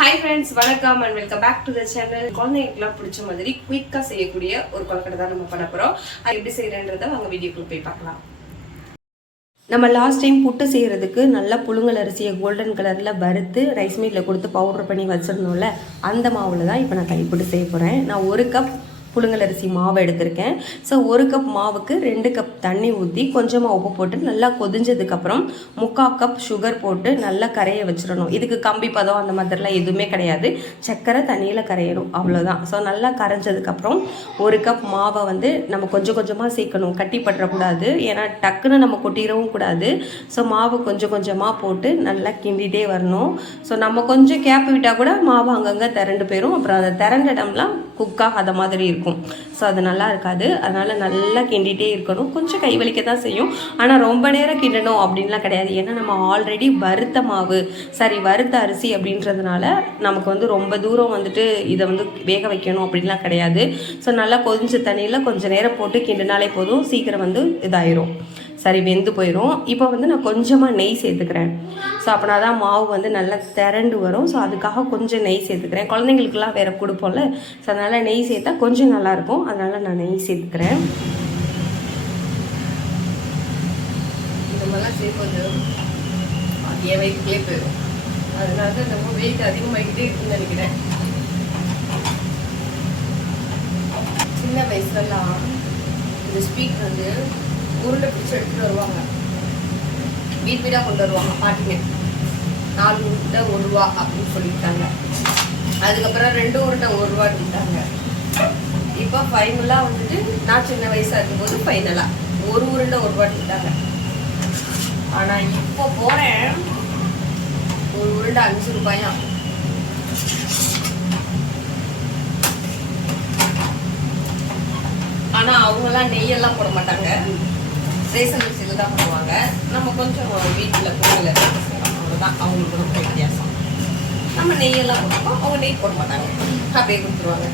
Hi friends வணக்கம் and welcome back to the channel குழந்தைங்களுக்குலாம் பிடிச்ச மாதிரி குயிக்காக செய்யக்கூடிய ஒரு கொலக்கட்டை தான் நம்ம பண்ண போகிறோம் அது எப்படி செய்கிறேன்றதை அவங்க வீடியோக்குள்ள போய் பார்க்கலாம். நம்ம லாஸ்ட் டைம் புட்டு செய்கிறதுக்கு நல்லா புழுங்கல் அரிசியை கோல்டன் கலரில் வறுத்து ரைஸ் மீட்டில் கொடுத்து பவுடர் பண்ணி வச்சுருந்தோம்ல அந்த மாவில் தான் இப்போ நான் கைப்பிட்டு செய்ய போகிறேன் நான் ஒரு கப் புழுங்கல் அரிசி மாவு எடுத்திருக்கேன். ஸோ ஒரு கப் மாவுக்கு ரெண்டு கப் தண்ணி ஊற்றி கொஞ்சமாக உப்பு போட்டு நல்லா கொதிஞ்சதுக்கப்புறம் முக்கால் கப் சுகர் போட்டு நல்லா கரைய வச்சிடணும். இதுக்கு கம்பி பதம் அந்த மாதிரிலாம் எதுவுமே கிடையாது. சர்க்கரை தண்ணியில் கரையணும். அவ்வளோதான் ஸோ நல்லா கரைஞ்சதுக்கப்புறம் ஒரு கப் மாவை வந்து நம்ம கொஞ்சம் கொஞ்சமாக சேர்க்கணும். கட்டி ஏன்னா டக்குன்னு நம்ம கொட்டிடவும் கூடாது. ஸோ மாவு கொஞ்சம் கொஞ்சமாக போட்டு நல்லா கிண்டிகிட்டே வரணும். ஸோ நம்ம கொஞ்சம் கேப் விட்டால் கூட மாவு அங்கங்கே திரண்டு போயிடும் அப்புறம் அந்த திரண்ட இடம்லாம் குக்காக ஆகாத மாதிரி இருக்கும். இருக்கும். ஸோ அது நல்லா இருக்காது. அதனால் நல்லா கிண்டிகிட்டே இருக்கணும். கொஞ்சம் கை வலிக்க தான் செய்யும். ஆனால் ரொம்ப நேரம் கிண்டணும் அப்படின்லாம் கிடையாது. ஏன்னா நம்ம ஆல்ரெடி வறுத்த மாவு சாரி வறுத்த அரிசி அப்படின்றதுனால நமக்கு வந்து ரொம்ப தூரம் வந்துட்டு இதை வந்து வேக வைக்கணும் அப்படின்லாம் கிடையாது. ஸோ நல்லா கொதிஞ்ச தண்ணியில் கொஞ்சம் நேரம் போட்டு கிண்டினாலே போதும். சீக்கிரம் வந்து இதாயிரும். சரி வெந்து போயிடும் இப்போ வந்து நான் கொஞ்சமாக நெய் சேர்த்துக்கிறேன். ஸோ அப்படின்னா தான் மாவு வந்து நல்லா திரண்டு வரும். ஸோ அதுக்காக கொஞ்சம் நெய் சேர்த்துக்கிறேன். குழந்தைங்களுக்குலாம் வேறு கொடுப்போம்ல. ஸோ அதனால் நெய் சேர்த்தா கொஞ்சம் நல்லாயிருக்கும் அதனால் நான் நெய் சேர்த்துக்கிறேன். இந்த மாதிரிலாம் சேர்ப்பது அது என் போயிடும் அதனால தான் நம்ம வெயிட் அதிகமாகிக்கிட்டே இருக்குன்னு நினைக்கிறேன். சின்ன வயசுலலாம் இந்த ஸ்பீக் வந்து உருண்டை பிடிச்சி எடுத்துட்டு வருவாங்க. வீட் வீடாக கொண்டு வருவாங்க பாட்டிங்க நாலு உருண்டை ஒரு ரூபா அப்படின்னு சொல்லிட்டாங்க. அதுக்கப்புறம் ரெண்டு உருண்டை ஒரு ரூபா விட்டாங்க இப்போ ஃபைனலாக வந்துட்டு நான் சின்ன வயசாக இருக்கும்போது ஃபைனலாக ஒரு உருண்டை ஒரு ரூபா விட்டாங்க ஆனால் இப்போ போகிறேன் ஒரு உருண்டை அஞ்சு ரூபாயா? ஆனால் அவங்கெல்லாம் நெய்யெல்லாம் போட மாட்டாங்க. ரேஷன் அரிசியில் தான் பண்ணுவாங்க. நம்ம கொஞ்சம் வீட்டில் பொங்கல் அவ்வளோதான் அவங்களுக்கு ரொம்ப வித்தியாசம். நம்ம நெய்யெல்லாம் கொடுப்போம் அவங்க நெய் போட மாட்டாங்க. அப்படியே கொடுத்துருவாங்க.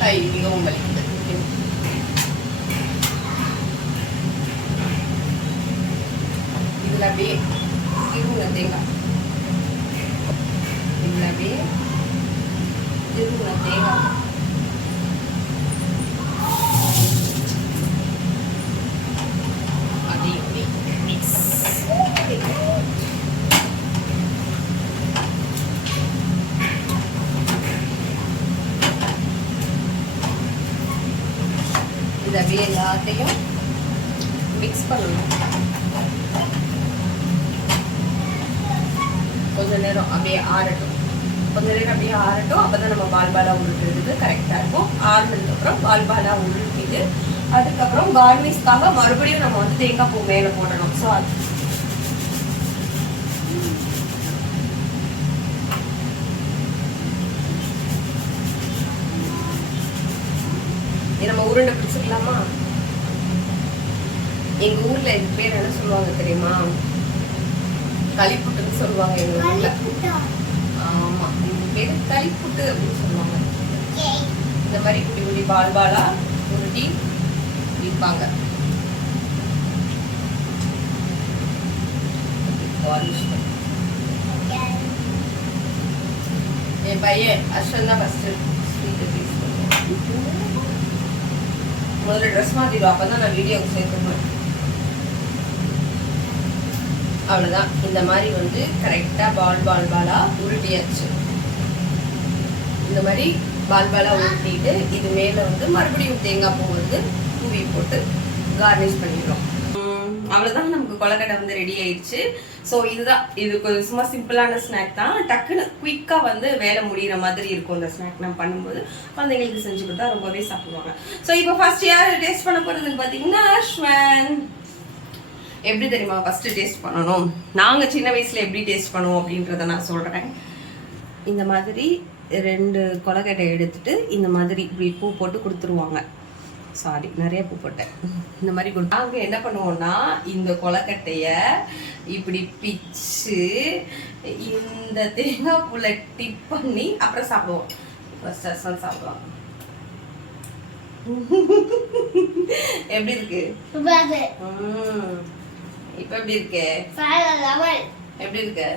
கை மிகவும் வலிக்குது இதில் அப்படியே இருங்க தேங்காய். இதில் அப்படியே திருவுண தேங்காய் அதை இப்படி mix. இது அப்படியே எல்லாத்தையும் மிக்ஸ் பண்ணணும் கொஞ்ச நேரம் அப்படியே ஆறட்டும் கொஞ்ச நேரம் அப்படியே ஆறட்டும். அப்போ தான் நம்ம பால்பாலா உருட்டுறது கரெக்டாக இருக்கும். ஆறுனதுக்கப்புறம் பால்பாலா உருட்டிட்டு அதுக்கப்புறம் கார்னிஷ்காக மறுபடியும் நம்ம வந்து தேங்காய் பூ மேலே போடணும். ஸோ அது நம்ம உருண்டை பிடிச்சிக்கலாமா? எங்க ஊர்ல இது பேர் என்ன சொல்லுவாங்க தெரியுமா? களிப்புட்டுன்னு சொல்லுவாங்க எங்க ஊர்ல. ஆமா. இது பேரு களிப்புட்டு அப்படின்னு சொல்லுவாங்க. இந்த மாதிரி குட்டி குட்டி பால் பாலா உருட்டி விற்பாங்க என் பையன் அஸ்வன் தான் ஃபஸ்ட்டு ஸ்வீட்டு டேஸ்ட் முதல்ல ட்ரெஸ் மாற்றிடுவோம் அப்போ தான் நான் வீடியோவுக்கு சேர்த்துப்பேன். அவ்வளோதான் இந்த மாதிரி வந்து கரெக்டாக பால் பால் பாலாக உருட்டியாச்சு இந்த மாதிரி பால் பாலாக உருட்டிட்டு இது மேலே வந்து மறுபடியும் தேங்காய் பூ வந்து தூவி போட்டு கார்னிஷ் பண்ணிடுறோம். அவ்வளோதான் நமக்கு கொலக்கட்டை வந்து ரெடி ஆயிடுச்சு. ஸோ இதுதான். இது கொஞ்சம் சும்மா சிம்பிளான ஸ்நாக் தான். டக்குன்னு குயிக்காக வந்து வேலை முடிகிற மாதிரி இருக்கும் இந்த ஸ்நாக் நம்ம பண்ணும்போது. குழந்தைங்களுக்கு செஞ்சு கொடுத்தா ரொம்பவே சாப்பிடுவாங்க. ஸோ இப்போ ஃபர்ஸ்ட் யார் டேஸ்ட் பண்ண போகிறதுன்னு பார்த்தீங்கன்னா அஸ்வன். எப்படி தெரியுமா ஃபர்ஸ்ட் டேஸ்ட் பண்ணணும்? நாங்கள் சின்ன வயசில் எப்படி டேஸ்ட் பண்ணுவோம் அப்படின்றத நான் சொல்கிறேன் இந்த மாதிரி ரெண்டு கொலக்கட்டை எடுத்துட்டு இந்த மாதிரி இப்படி பூ போட்டு கொடுத்துருவாங்க. சாரி நிறைய பூ போட்டேன். இந்த மாதிரி கொடு நாங்கள் என்ன பண்ணுவோம்னா இந்த கொலக்கட்டைய இப்படி பிச்சு இந்த தேங்காய் பூவில் டிப் பண்ணி அப்புறம் சாப்பிடுவோம். ஃபர்ஸ்ட் ஹஸ்பண்ட் சாப்பிடுவாங்க. எப்படி இருக்கு. இப்ப எப்படி இருக்கு? எப்படி இருக்கு?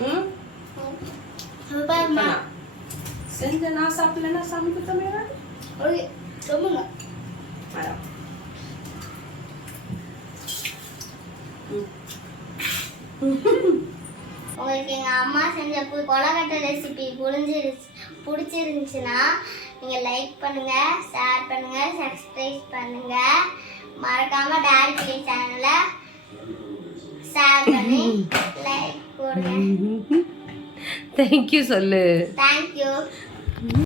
ம்? செஞ்ச நான் சாப்பிடலன்னா சாமி குத்தமே ஓகே சொல்லுங்க. உங்களுக்கு எங்கள் அம்மா செஞ்ச பு கொலக்கட்டை ரெசிபி புரிஞ்சிருச்சு பிடிச்சிருந்துச்சுன்னா நீங்கள் லைக் பண்ணுங்கள் ஷேர் பண்ணுங்கள் சப்ஸ்கிரைப் பண்ணுங்கள் மறக்காமல் டேடி பிள்ளை சேனலை ஷேர் பண்ணி லைக் போடுங்க. தேங்க்யூ சொல்லு. தேங்க்யூ